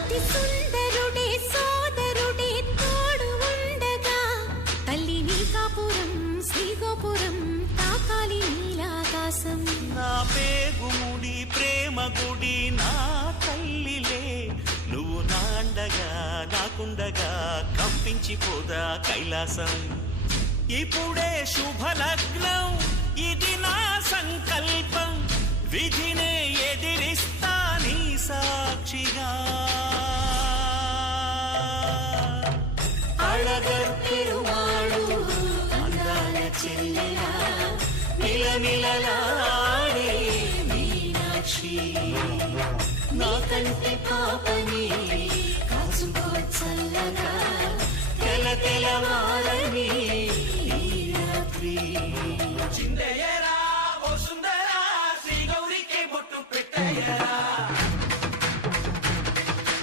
అతి సుందరుడే సోదరుడే తోడు ఉండగా తల్లి నీ కాపురం శ్రీగోపురం తాకాలి నీలాకాశం. నా పేగుముడి ప్రేమ గుడి నా తల్లిలే, నువ్వు నాండగా నాకుండగా కంపించిపోదా కైలాసం. ఇప్పుడే శుభలగ్నం ఇది నా సంకల్పం, విధినే ఎదిరిస్తా నీ సాక్షిగా. అళగర్ పెరుమాళు అందాల చెల్లెలా మిలమిలలాడే మీనాక్షి, నీ కంటి పాపని